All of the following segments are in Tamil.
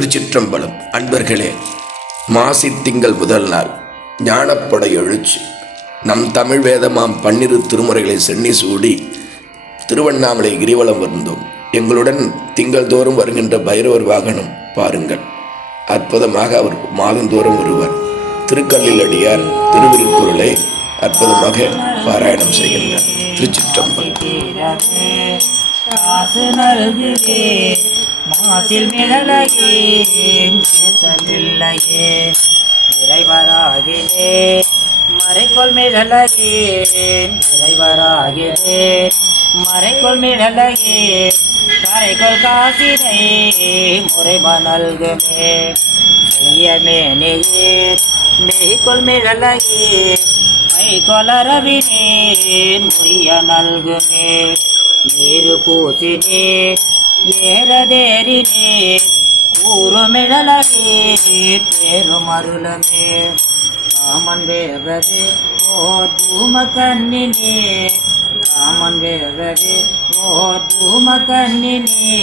திருச்சிற்றம்பலம். அன்பர்களே மாசி திங்கள் முதல் நாள் ஞானப்பட எழுச்சி. நம் தமிழ் வேதமாம் பன்னிரு திருமுறைகளை சென்னி சூடி திருவண்ணாமலை கிரிவலம் வந்தோம். எங்களுடன் திங்கள் தோறும் வருகின்ற பைரவர் வாகனம் பாருங்கள். அற்புதமாக அவர் மாதந்தோறும் வருவார். திருக்கல்லில் அடியார் திருவிருக்குறளை அற்புதமாக பாராயணம் செய்கின்றார். திருச்சிற்றம்பலம். காசு நல்குவே மாசில் மிழலையே பேசவில்லையே இறைவராகிலே மறைக்கொள் மிழலையே இறைவராகிலே. மறைக்கொள் மிழலையே கரைக்கொள் காசினை முறைமா நல்குமே. செய்யமே நெய்யே மெய்கொள் மிழலையே மைகொலரவினேன் முய்ய நல்குமே. நீரு பூசினே ஏறதேறினே கூறுமிழலகே பேருமருளமே. ராமன் வேகவே ஓ தூம கண்ணினே ராமன் வேகவே ஓ தூம கண்ணினே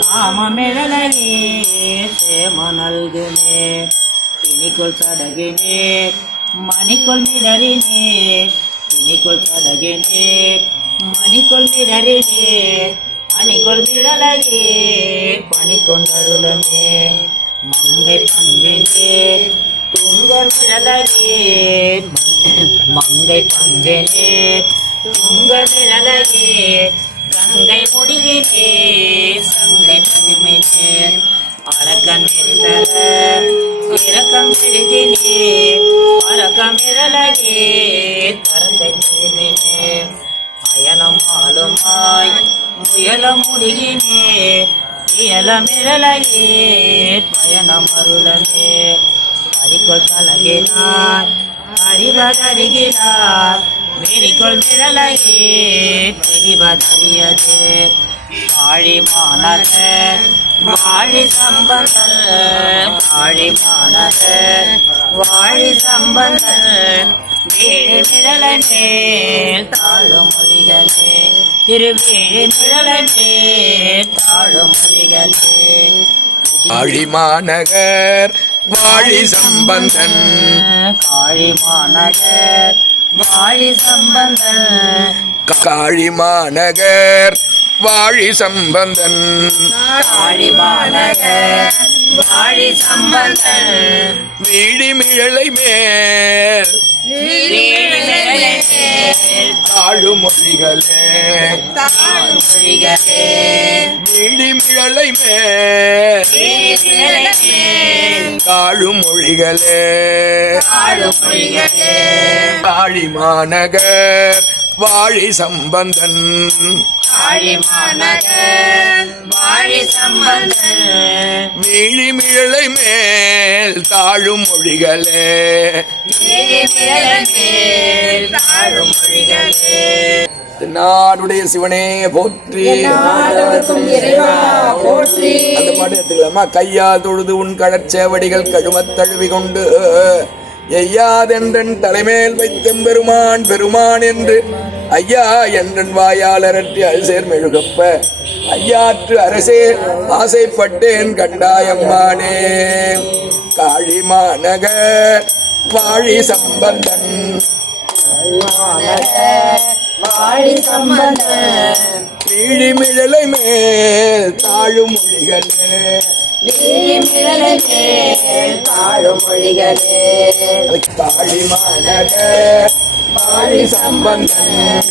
நாமமிழலவே சேம நல்குமே பிணிக்குள் சடகினே மணிக்குள் மிடறினே பிணிக்குள் சடகினே மணிக்குள் மிடறினே மணிக்குள் மிழலையே பணிக்கொண்டருளமே மங்கை பங்கினே துங்கர் மிழலையே மங்கை பங்கினே துங்கர் மிழலையே கங்கை முடிகினே சங்கை தனிமினே அரக்கம் எரிதல இரக்கம் எழுதினே அரக்கம் இழலையே கரங்கை திரும்பினே அயனம் ஆளுமாய் முடியினே இயல இயலமிழலையே பயணம் அருளமே பறிக்கொள் பழகினார் அறிவதறிகிறார் வெறிக்கொள் மிழலையே தெரிவதறியது. வாழி மாணவர் வாழி சம்பந்தர் வாழி மாணவர் வாழி சம்பந்தர் வீழு நிழலை மேல் தாழும் மொழிகளே திருவீழு நிழலை மேல் தாழும் மொழிகளே ஆழிமாநகர் வாழி சம்பந்தன். காழி மாநகர் வாழி சம்பந்தன். காழிமாநகர் வாழி சம்பந்தன். வாழி சம்பந்தன். வீழிமிழலை மேல் வீழு நிழலை தாழுமொழிகளே தாழும் மொழிகளே வீழிமிழலை மேல் தாழுமொழிகளே வாழி சம்பந்தன். காழி மாநகர் வாழி சம்பந்தன் வீழிமிழலை மேல் தாழும் மொழிகளே. வீழு நிழலை மேல் தாழும் மொழிகளே. நாடுடைய சிவனே போற்றி. அந்த பாட்டு எடுத்துக்கலாமா? கையா தொழுது உன் கடற்சேவடிகள் கழுமத் தழுவி கொண்டு எய்யாதென்றன் தலைமேல் வைத்தெம் பெருமான் பெருமான் என்று ஐயா என்றன் வாயால் அரற்றி அல்சேர் மெழுகப்ப. ஐயாற்று அரசே ஆசைப்பட்டேன் கண்டாயம்மானே. காழிமாநகர் வாழி சம்பந்தன். வாழி சம்பந்தன். கிழிமிழலை மேல் தாழும் மொழிகளே வீழி நிழலை வாழி சம்பந்தன்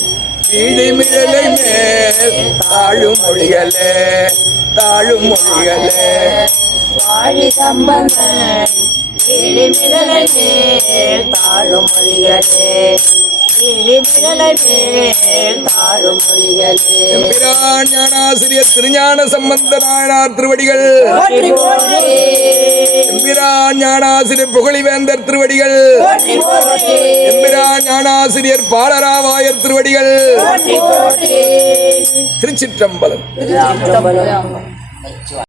கிழிமிழலை மேல் தாழும் மொழிகளே தாழும் மொழிகளே வாழி சம்பந்தன் வீழி நிழலை மேல் தாழும் மொழிகளே எம்பிரான் திருஞான சம்பந்த நாயனார் திருவடிகள் எம்பிரான் ஞானாசிரியர் புகழிவேந்தர் திருவடிகள். எம்பிரான் ஞானாசிரியர் பாலராமாயர் திருவடிகள். திருச்சிற்றம்பலம்.